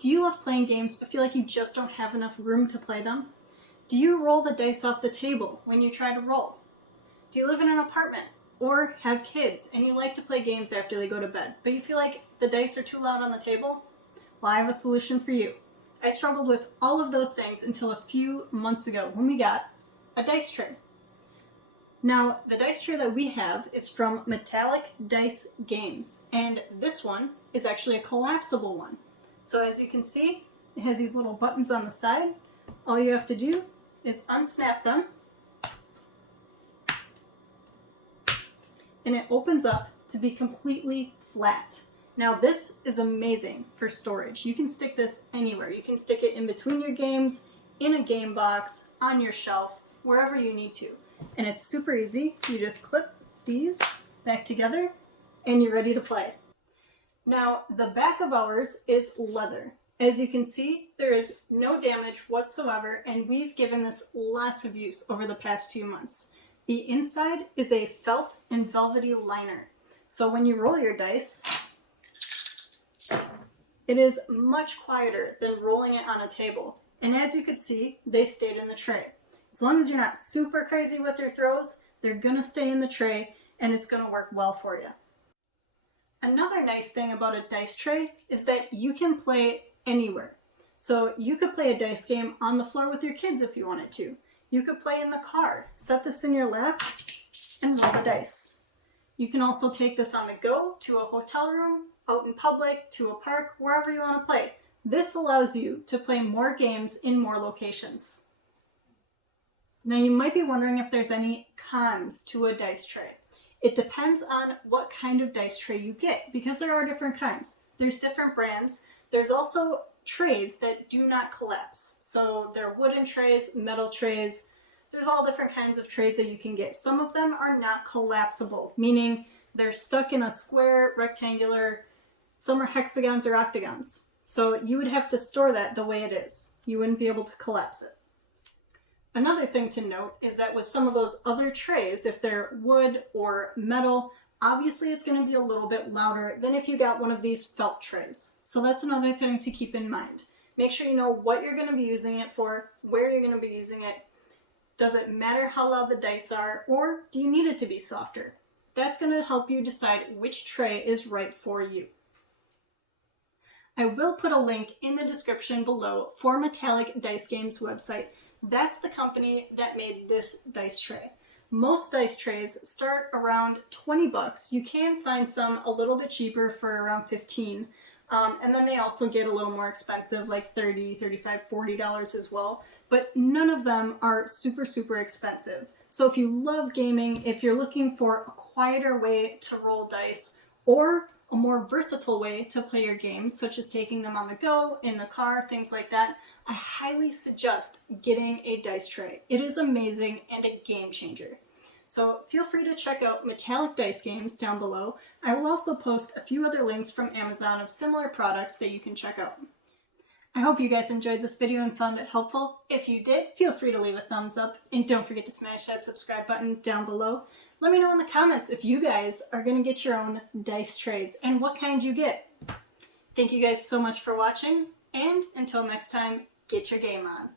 Do you love playing games but feel like you just don't have enough room to play them? Do you roll the dice off the table when you try to roll? Do you live in an apartment or have kids and you like to play games after they go to bed, but you feel like the dice are too loud on the table? Well, I have a solution for you. I struggled with all of those things until a few months ago when we got a dice tray. Now, the dice tray that we have is from Metallic Dice Games, and this one is actually a collapsible one. So as you can see, it has these little buttons on the side. All you have to do is unsnap them, and it opens up to be completely flat. Now this is amazing for storage. You can stick this anywhere. You can stick it in between your games, in a game box, on your shelf, wherever you need to. And it's super easy. You just clip these back together and you're ready to play. Now the back of ours is leather. As you can see, there is no damage whatsoever, and we've given this lots of use over the past few months. The inside is a felt and velvety liner. So when you roll your dice, it is much quieter than rolling it on a table. And as you could see, they stayed in the tray. As long as you're not super crazy with your throws, they're gonna stay in the tray and it's gonna work well for you. Another nice thing about a dice tray is that you can play anywhere. So you could play a dice game on the floor with your kids if you wanted to. You could play in the car, set this in your lap, and roll the dice. You can also take this on the go to a hotel room, out in public, to a park, wherever you want to play. This allows you to play more games in more locations. Now you might be wondering if there's any cons to a dice tray. It depends on what kind of dice tray you get, because there are different kinds. There's different brands. There's also trays that do not collapse. So they're wooden trays, metal trays. There's all different kinds of trays that you can get. Some of them are not collapsible, meaning they're stuck in a square, rectangular, some are hexagons or octagons. So you would have to store that the way it is. You wouldn't be able to collapse it. Another thing to note is that with some of those other trays, if they're wood or metal, obviously it's going to be a little bit louder than if you got one of these felt trays. So that's another thing to keep in mind. Make sure you know what you're going to be using it for, where you're going to be using it. Does it matter how loud the dice are, or do you need it to be softer? That's going to help you decide which tray is right for you. I will put a link in the description below for Metallic Dice Games website. That's the company that made this dice tray. Most dice trays start around 20 bucks. You can find some a little bit cheaper for around 15. And then they also get a little more expensive, like $30, $35, $40 as well. But none of them are super, super expensive. So if you love gaming, if you're looking for a quieter way to roll dice, or a more versatile way to play your games, such as taking them on the go, in the car, things like that, I highly suggest getting a dice tray. It is amazing and a game changer. So feel free to check out Metallic Dice Games down below. I will also post a few other links from Amazon of similar products that you can check out. I hope you guys enjoyed this video and found it helpful. If you did, feel free to leave a thumbs up and don't forget to smash that subscribe button down below. Let me know in the comments if you guys are going to get your own dice trays and what kind you get. Thank you guys so much for watching, and until next time, get your game on.